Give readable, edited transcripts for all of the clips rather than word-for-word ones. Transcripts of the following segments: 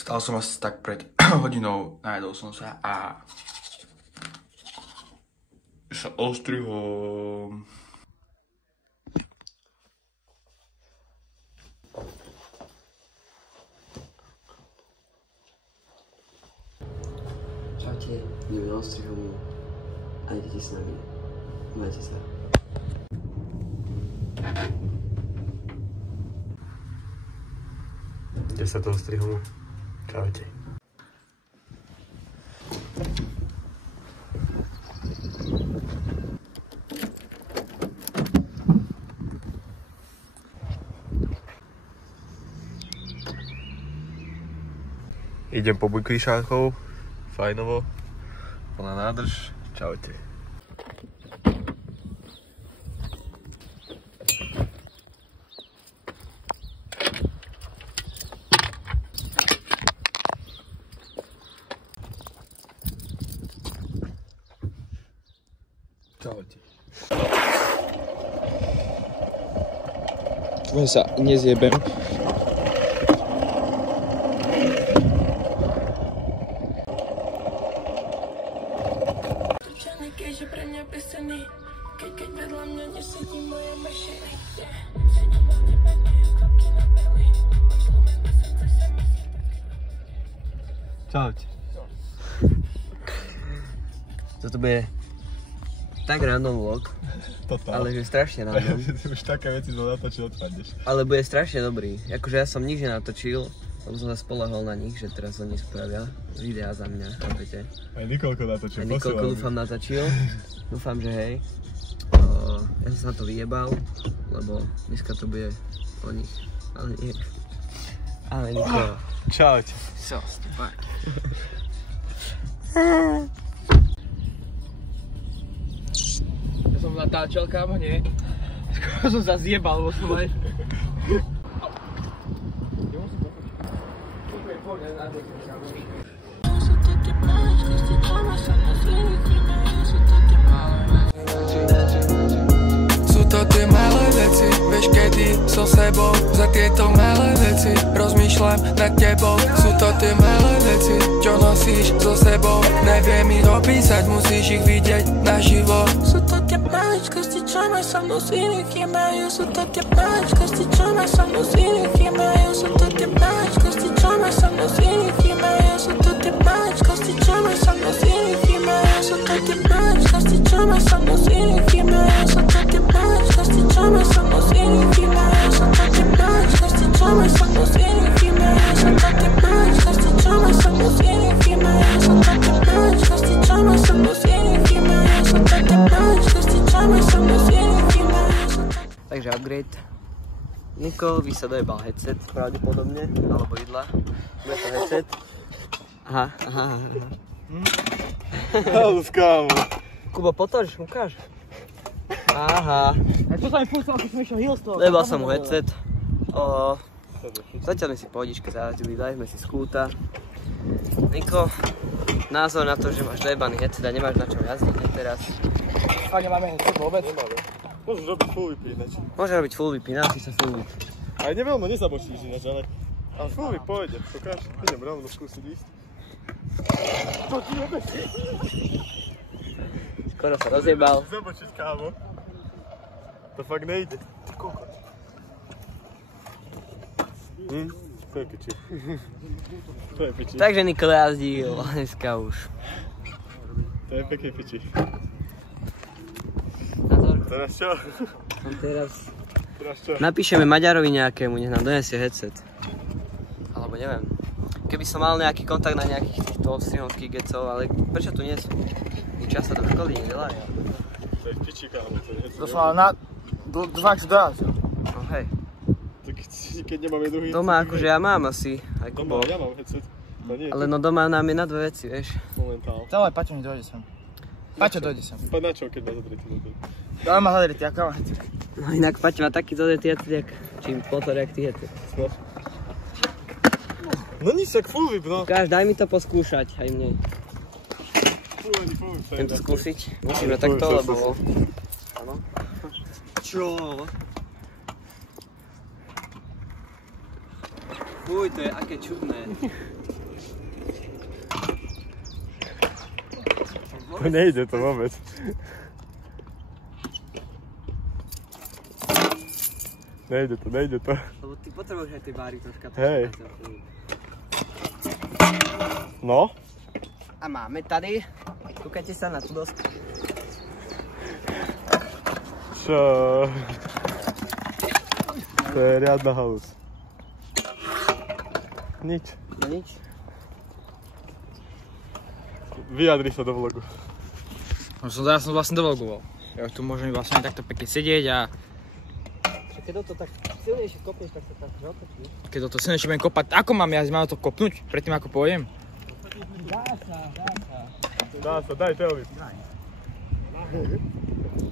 Stal som asi tak pred hodinou, najedol som sa a sa ostrihom. Čaute, ideme na ostrihom a idete s nami. Majte sa. Ide sa do ostrihomu. Čaute. Idem po Buklišákov, fajnovo, plná nádrž, čaute. Čaute. Dúfam, sa nezjebem. Čaute. Toto bude tak random vlog, ale že strašne random. Už také veci som natočil, odpadneš. Ale bude strašne dobrý. Akože ja som nič nenatočil, lebo som sa spoľahol na nich, že teraz oni spravia videá za mňa, chápete? Aj Nikolko natočil, posielam. Aj Nikolko dúfam natočil. Dúfam, že hej. Ja som sa na to vyjebal, lebo dneska to bude o nich. Ale nie. Ale Nikolo. Čaute. So, stupák. Ja som natáčal, kámo, nie? Skoro som sa zjebal vo svoj. Sú to tie malé veci, vieš kedy som sebou za tieto malé veci rozmýšľam nad tebou. Sú to tie malé veci, čo nosíš so sebou. Neviem ich opísať, musíš ich vidieť naživo. Sú to tie maličkosti, čo ma so mnou z iných chýbajú. Sú to tie maličkosti, čo ma so mnou z iných chýbajú. Sú to tie maličkosti, čo ma so mnou z iných chýbajú. Sú to tie maličkosti, čo ma so mnou z iných chýbajú. Sú to tie maličkosti, čo ma so mnou z iných chýbajú. Sú to tie maličkosti, čo ma so mnou z iných chýbajú. Sú to tie maličkosti, čo ma so mnou z iných chýbajú. Sú to tie maličkosti, čo ma so mnou z iných chýbajú. Sú to tie maličkosti, čo ma so mnou z iných chýbajú. Sú to tie maličkosti, čo ma so mnou z iných chýbajú. Takže upgrade. Niko by sa dojebal headset pravdepodobne, alebo idla. Bude to headset. Aha. Halus, kámo. Kubo, potoč, ukáž. Aha. A to sa mi púcal, keď som išiel heal z toho. Dojebal som mu headset. Zatiaľ sme si pohodičke zaradili, dali sme si skúta. Niko, názor na to, že máš dojebaný headset a nemáš na čom jazdiť teraz. A nemáme headset vôbec? Nemáme. Môžeš robiť full whip ináč. Môže robiť full whip, naučí sa full whip. Aj neveľmo nezabočíš ináč, ale full whip pôjde, pokáž. Idem rovno skúsiť ísť. To ti jebe? Skoro sa rozjebal. Zabočiť, kámo. To fakt nejde. Ty kokot. To je piči. To je piči. Takže Nikol jazdil dneska už. To je pekne piči. Názor? Teraz čo? Teraz čo? napíšeme Maďarovi nejakému, nech nám donesie headset. Alebo neviem. Keby som mal nejaký kontakt na nejakých týchto ostrihomských gecov, ale prečo tu nie sú? Čas sa do školy nedelá, ja. To je piči, kámo. Došla na... Dúfam, že dá. No hej. Keď nemáme druhý... Doma akože ja mám asi, aj Kubo. Doma ja mám headset. Ale no doma nám je na dve veci, vieš. Momentál. Dávaj, Paťo mi dojde sem. Paťo dojde sem. Poď na čo, keď ma zadretí do toho. Dávaj ma zadretí, aká má headset. No inak Paťo má taký zadretý headset, jak čím motor, jak ty headset. No nič, jak full whip, no. Ukáž, daj mi to poskúšať, aj mne. Full whip. Chcem to skúsiť? Musíme takto, lebo... Áno. Čo? Fuj, to je aké čudné. To nejde to vôbec. Nejde to. Lebo ty potrebuješ aj tie báry troška. Hej. No? A máme tady, kúkajte sa na tú dosku. Čo? To je riadna halus. Nič. No nič. Vyjadri sa do vlogu. Ja som vlastne dovlogoval. Ja tu môžem vlastne takto pekne sedieť a Keď to tak silnejšie kopneš, tak sa tak otočí. keď to silnejšie budem kopať, ako mám ja? Mám to kopnúť predtým ako pojem? Dá sa, daj Teovi.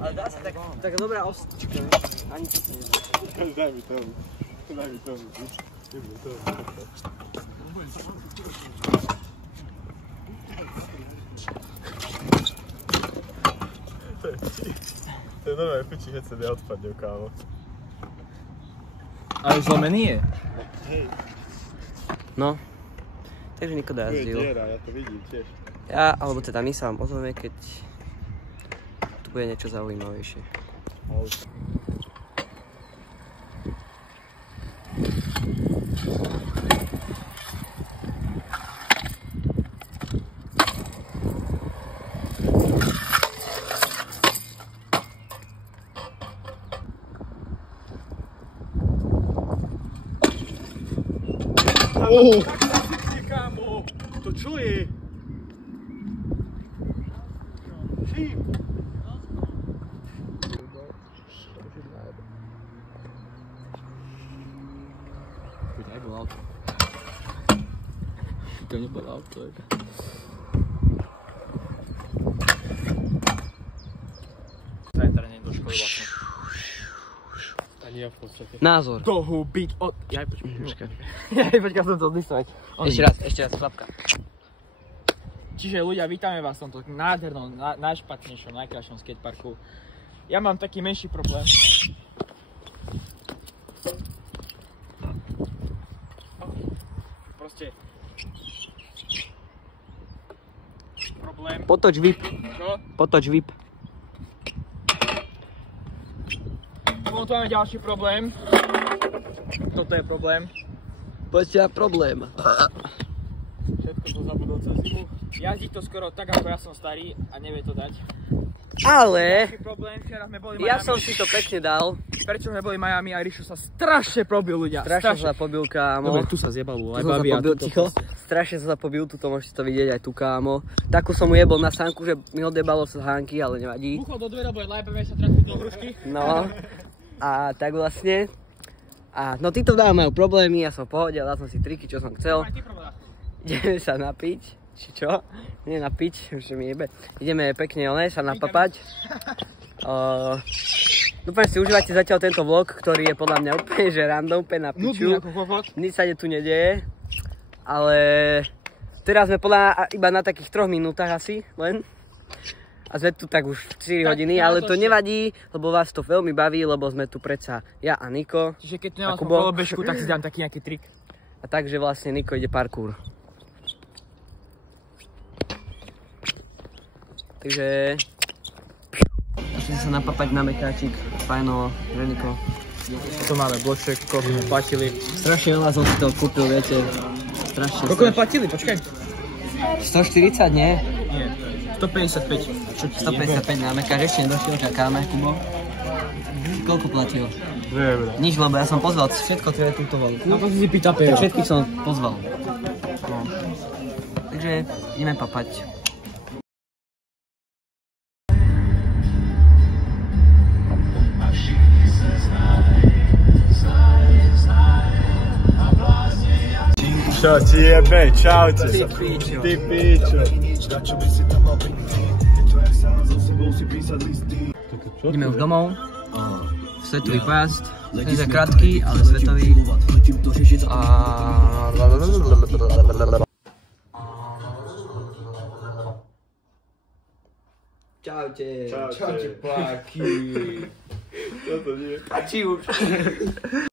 Ale dá sa tak dobrá ostička. Ani to sa nedá. Daj mi Teovi. To je normálne piči headset, ja odpadnem, kámo. Ale zlomený je. No. Takže Niko Tu je dojazdil. diera, ja to vidím tiež. Ja, alebo teda my sa vám ozveme, keď tu bude niečo zaujímavejšie. Kámo, to čo je? Čím? To nebolo auto. To nebolo auto. Tréner nie do školy vlastne. Ani ja v podstate. Názor. Toho byť od... Ja počkaj. Počkaj, som to odlistovat. Ešte raz, chlapka. Čiže ľudia, vítame vás v tomto nádhernom, najšpatnejšom, najkrajšom skateparku. Ja mám taký menší problém. Proste... Problém. Potoč VIP. Čo? Potoč VIP. Potom tu máme ďalší problém. Toto je problém. Poďte na problém. Všetko to zabudol cez zimu. Jazdí to skoro tak, ako ja som starý a nevie to dať. Ale Ďalší problém, včera sme boli v ja Miami. som si to pekne dal. Prečo sme boli v Miami a Ríšo sa strašne pobil ľudia. Strašne sa pobil, kámo. Dobre, tu sa zjebalo. Tu som sa pobil, ticho. Strašne sa pobil, tu môžete to vidieť aj tu, kámo. Takú som mu jebol na sánku, že mi ho debalo z hánky, ale nevadí. Buchol do dvere, lebo najprv sa trafiť do hrušky. No. A tak vlastne. A no títo vdáva majú problémy, ja som v pohode, dal som si triky, čo som chcel. Aj ty problém. Ideme sa napiť, či čo? Nie napiť, už mi jebe. Ideme pekne sa napapať. Dúfam, že si užívate zatiaľ tento vlog, ktorý je podľa mňa úplne že random, úplne na piču. Nič sa tu nedieje. Ale teraz sme iba na takých 3 minútach asi len. A sme tu tak už 4 hodiny, ale to nevadí, lebo vás to veľmi baví, lebo sme tu predsa ja a Niko. Čiže keď nemám kolobežku, tak si dám taký nejaký trik. A takže vlastne Niko ide parkour. Takže... Musím sa napapať na mekáčik, fajno, že Niko? Tu máme bloček, koľko sme platili. Strašne veľa som si toho kúpil, viete. Strašne. Koľko sme platili? Počkaj. 140, nie? Nie. 155. 155 na mekáč, ešte nedošiel, čakáme, Kubo. Koľko platil? 2 eurá. Nič, lebo ja som pozval všetko, ktoré túto vonku. No to si pýta Pejo. Všetkých som pozval. No. Takže ideme papať. Čo ti jebe, čaute. Ty pičo. Ty pičo. Ideme už domov. Svetový pojazd. Nie za krátky, ale svetový. Čaute. Čaute, páky. Čo to nie? A či už.